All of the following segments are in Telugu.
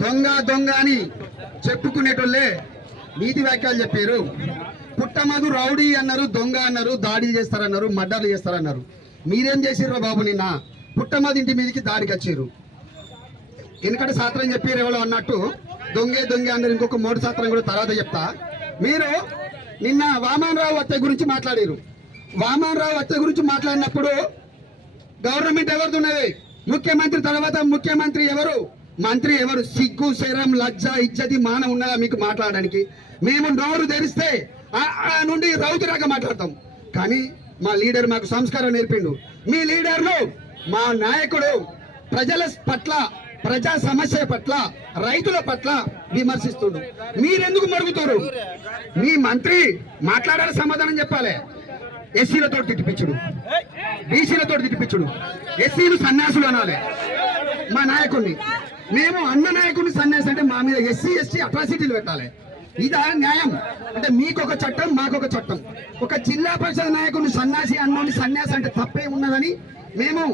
దొంగ దొంగ అని చెప్పుకునేటోళ్ళే నీతి వ్యాఖ్యలు చెప్పారు. పుట్టమధు రౌడీ అన్నారు, దొంగ అన్నారు, దాడులు చేస్తారన్నారు, మర్డర్లు చేస్తారన్నారు. మీరేం చేసిర్రు బాబు? నిన్న పుట్టమధు ఇంటి మీదకి దాడికి వచ్చారు. ఎందుకంటే శాస్త్రం చెప్పారు ఎవరో అన్నట్టు దొంగే దొంగే అన్నారు. ఇంకొక 3 శాస్త్రం కూడా తర్వాత చెప్తా. మీరు నిన్న వామనరావు హత్య గురించి మాట్లాడారు. వామనరావు హత్య గురించి మాట్లాడినప్పుడు గవర్నమెంట్ ఎవరిది ఉన్నది? ముఖ్యమంత్రి తర్వాత ముఖ్యమంత్రి ఎవరు? మంత్రి ఎవరు? సిగ్గు శరం లజ్జ ఇజ్జతి మానం ఉన్నదా మీకు మాట్లాడడానికి? మేము నోరు తెరిస్తే నుండి రౌతురాగా మాట్లాడతాం. కానీ మా లీడర్ మాకు సంస్కారం నేర్పిండు. మీ లీడర్లు మా నాయకుడు ప్రజల పట్ల, ప్రజా సమస్య పట్ల, రైతుల పట్ల విమర్శిస్తుడు. మీరెందుకు మరుగుతారు? మీ మంత్రి మాట్లాడాలి, సమాధానం చెప్పాలి. ఎస్సీలతో తిట్టిపించుడు, బీసీలతో తిట్టిపించుడు, ఎస్సీలు సన్యాసులు అనాలి మా నాయకుడిని. మేము అన్న నాయకుడిని సన్యాసి అంటే మా మీద ఎస్సీ ఎస్టీ అట్రాసిటీలు పెట్టాలి. ఇదా న్యాయం? అంటే మీకొక చట్టం, మాకొక చట్టం. ఒక జిల్లా పరిషత్ నాయకుడిని సన్యాసి అన్నోని సన్యాసి అంటే తప్పే ఉన్నదని మేము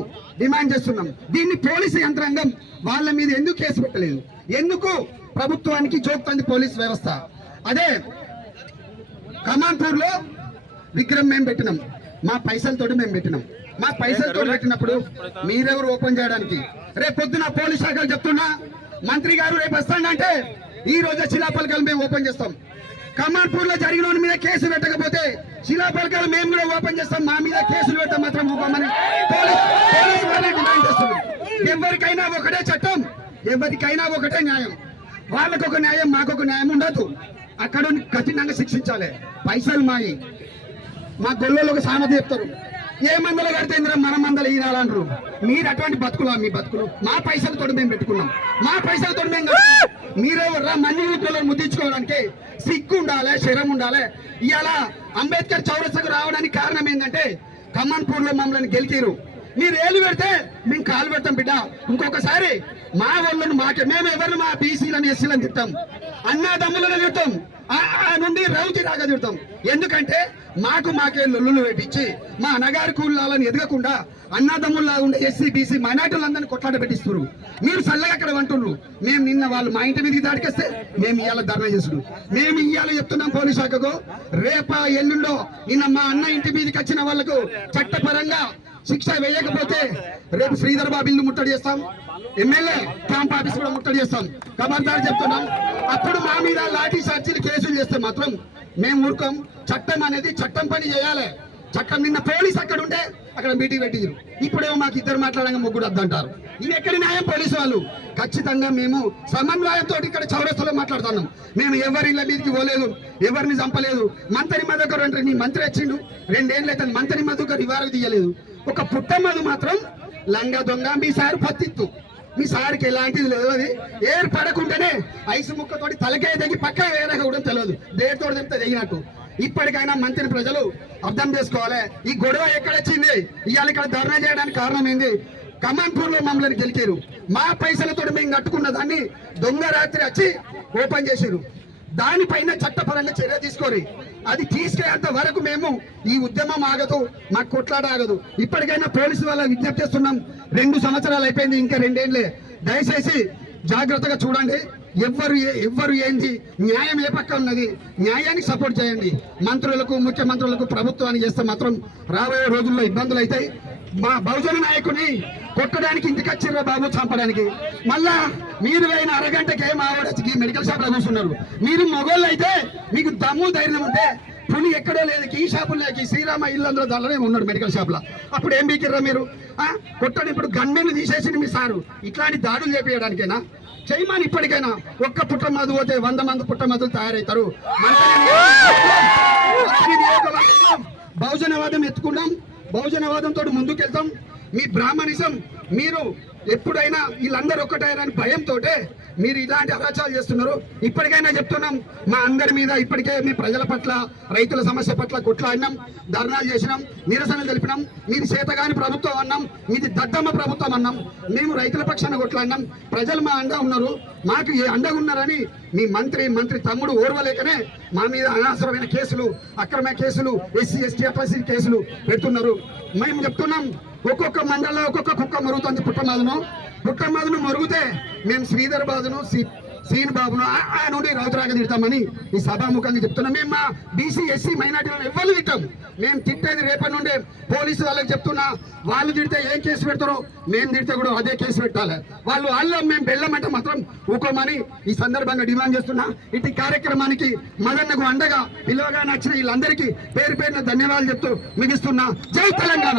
డిమాండ్ చేస్తున్నాం. దీన్ని పోలీసు యంత్రాంగం వాళ్ళ మీద ఎందుకు కేసు పెట్టలేదు? ఎందుకు ప్రభుత్వానికి జోక్తంది పోలీస్ వ్యవస్థ? అదే కమాన్పూర్ లో విగ్రహం మేము పెట్టినాం, మా పైసలతోటి మేము పెట్టినాం. మా పైసలతో పెట్టినప్పుడు మీరెవరు ఓపెన్ చేయడానికి? రేపు పొద్దున పోలీస్ శాఖలు చెప్తున్నా, మంత్రి గారు రేపు వస్తానంటే ఈ రోజు శిలాపలకాలు మేము ఓపెన్ చేస్తాం. కమాన్పూర్ లో జరిగిన మీద కేసు పెట్టకపోతే శిలాపలకాలు మేము కూడా ఓపెన్ చేస్తాం. మా మీద కేసులు పెట్ట మాత్రం ఊపమని పోలీసు వాళ్ళే డిమాండ్ చేస్తున్నారు. ఎవరికైనా ఒకటే చట్టం, ఎవరికైనా ఒకటే న్యాయం. వాళ్ళకొక న్యాయం, మాకొక న్యాయం ఉండదు. అక్కడ కఠినంగా శిక్షించాలి. పైసలు మాయి. మా గొల్లలో ఒక సామెత చెప్తారు, ఏ మందలు కడితే మన మందలు ఈనాలంటారు. మీరు అటువంటి బతుకులా? మీ బతుకులు మా పైసలతో మేము పెట్టుకున్నాం, మా పైసలతో మేము. మీరెవర్రా మంది ఊట్లలో ముద్దించుకోవడానికి? సిగ్గు ఉండాలి, శరం ఉండాలి. ఇవాళ అంబేద్కర్ చౌరస్తకు రావడానికి కారణం ఏంటంటే కమాన్పూర్ లో మమ్మల్ని గెలిచారు. మీరు ఏళ్ళు పెడితే మేము కాలు పెడతాం బిడ్డ. ఇంకొకసారి మా వాళ్ళను మేము ఎవరిని మా బీసీలను ఎస్సీలను తిడతాం, అన్నాదమ్ములను తిడతాం, నుండి రౌతి రాగా తిడతాం. ఎందుకంటే మాకే లొల్లులు పెట్టించి మా అన్నగారి కూలాలను ఎదగకుండా అన్నాదమ్ముల్లా ఉండే ఎస్సీ బీసీ మైనార్టీలందరినీ కొట్లాట పెట్టిస్తున్నారు. మీరు చల్లగా అక్కడ అంటున్నారు. మేము నిన్న వాళ్ళు మా ఇంటి మీదకి దాటికేస్తే మేము ఇవాళ ధర్నా చేస్తున్నారు. మేము ఇవాళ చెప్తున్నాం పోలీస్ శాఖకు, రేపా ఎల్లుండో నిన్న మా అన్న ఇంటి మీదకి వచ్చిన వాళ్ళకు చట్టపరంగా శిక్ష వేయకపోతే రేపు శ్రీధర్ బాబు ఇల్లు ముట్టడి చేస్తాం, ఎమ్మెల్యే క్యాంప్ ఆఫీస్ కూడా ముట్టడి చేస్తాం. ఖబర్దార్ చెప్తున్నాం. అప్పుడు మా మీద లాఠీ చార్జీలు కేసులు చేస్తే మాత్రం మేము ఊరుకోం. చట్టం అనేది చట్టం పని చేయాలి. చట్టం నిన్న పోలీస్ అక్కడ ఉంటే అక్కడ మీటింగ్ పెట్టించారు. ఇప్పుడేమో మాకు ఇద్దరు మాట్లాడంగా ముగ్గురు వద్దంటారు. ఇది ఎక్కడి న్యాయం? పోలీసు వాళ్ళు ఖచ్చితంగా మేము సమన్వయంతో ఇక్కడ చౌరస్తలో మాట్లాడుతున్నాం. మేము ఎవరి ఇళ్ళ మీదకి పోలేదు, ఎవరిని చంపలేదు. మంత్రి మధుకర్ అంటే నీ మంత్రి వచ్చిండు 2 ఏళ్ళు అయితే మంత్రి మధుకర్ ఇవాళ తీయలేదు. ఒక పుట్టమధు మాత్రం లంగా దొంగ. మీ సారు పత్తిత్తు, మీ సార్కి ఎలాంటిది లేదు. అది ఏర్పడకుండానే ఐసు ముక్కతోటి తలకే తెగి పక్క వేరే కూడా తెలియదు. దేనితో తెంపితే తెగినట్టు. ఇప్పటికైనా మంత్రి ప్రజలు అర్థం చేసుకోవాలి. ఈ గొడవ ఎక్కడొచ్చింది? ఇవాళ ఇక్కడ ధర్నా చేయడానికి కారణం ఏంది? కమాన్పూర్ లో మమ్మల్ని గెలిచారు. మా పైసలతో మేము కట్టుకున్న దాన్ని దొంగ రాత్రి వచ్చి ఓపెన్ చేసారు. దానిపైన చట్టపరంగా చర్య తీసుకోరు. అది తీసుకెళ్లేంత వరకు మేము ఈ ఉద్యమం ఆగదు, మాకు కొట్లాట ఆగదు. ఇప్పటికైనా పోలీసు వాళ్ళ విజ్ఞప్తి చేస్తున్నాం. 2 సంవత్సరాలు అయిపోయింది, ఇంకా 2 ఏళ్ళే. దయచేసి జాగ్రత్తగా చూడండి. ఎవ్వరు ఏంది, న్యాయం ఏ పక్క ఉన్నది, న్యాయానికి సపోర్ట్ చేయండి. మంత్రులకు, ముఖ్యమంత్రులకు, ప్రభుత్వానికి చేస్తే మాత్రం రాబోయే రోజుల్లో ఇబ్బందులు అవుతాయి. మా బహుజన నాయకుని కొట్టడానికి ఇంటికి వచ్చిర్రా బాబు, చంపడానికి. మళ్ళా మీరు అయిన అరగంటకే మా వాడొచ్చి మెడికల్ షాప్ లో కూర్చున్నారు. మీరు మొగోళ్ళు అయితే మీకు దమ్ము ధైర్యం ఉంటే పులి ఎక్కడో లేదు, ఈ షాపులు లేక శ్రీరామ ఇల్లందరూ దానిలోనే ఉన్నాడు మెడికల్ షాప్ లో. అప్పుడు ఏం బీకిర్రా మీరు? కొట్టండి. ఇప్పుడు గన్మెన్ తీసేసింది మీ సారు. ఇట్లాంటి దాడులు చేపించడానికైనా చేయమని ఇప్పటికైనా. ఒక్క పుట్టమధు పోతే 100 మంది పుట్టమధులు తయారవుతారు. బహుజనవాదం ఎత్తుకున్నాం, బహుజనవాదంతో ముందుకెళ్తాం. మీ బ్రాహ్మణిజం మీరు ఎప్పుడైనా వీళ్ళందరూ ఒక్కటారని భయంతో మీరు ఇలాంటి అరాచాలు చేస్తున్నారు. ఇప్పటికైనా చెప్తున్నాం, మా అందరి మీద ఇప్పటికే మీ ప్రజల పట్ల, రైతుల సమస్య పట్ల కొట్లాడినాం, ధర్నాలు చేసినాం, నిరసనలు తెలిపినాం. మీది చేతగాని ప్రభుత్వం అన్నాం, మీది దద్దమ్మ ప్రభుత్వం అన్నాం. మేము రైతుల పక్షాన కొట్లాడినాం. ప్రజలు మా అండ ఉన్నారు, మాకు అండగా ఉన్నారని మీ మంత్రి తమ్ముడు ఓర్వలేకనే మా మీద అనవసరమైన కేసులు, అక్రమ కేసులు, ఎస్సీ ఎస్టీ అట్రాసిటీ కేసులు పెడుతున్నారు. మేము చెప్తున్నాం, ఒక్కొక్క మండలంలో ఒక్కొక్క కుక్క మరుగుతుంది. పుట్టమధును మరుగుతే మేము శ్రీధర్ బాబును సీన్ బాబును ఆ నుండి రౌతరాగా తిడతామని ఈ సభాముఖంగా చెప్తున్నాం. మేము మా బీసీ ఎస్సీ మైనార్టీలను ఎవరు తిట్టాం. మేము తిట్టేది రేపటి నుండే పోలీసు వాళ్ళకి చెప్తున్నా, వాళ్ళు తిడితే ఏం కేసు పెడతారో మేము తిడితే కూడా అదే కేసు పెట్టాలి. వాళ్ళు మేము బెల్లమంటే మాత్రం ఊకోమని ఈ సందర్భంగా డిమాండ్ చేస్తున్నా. ఇటు కార్యక్రమానికి మదన్నకు అండగా పిలువగా నచ్చిన వీళ్ళందరికీ పేరు పేరున ధన్యవాదాలు చెప్తూ ముగిస్తున్నా. జై తెలంగాణ.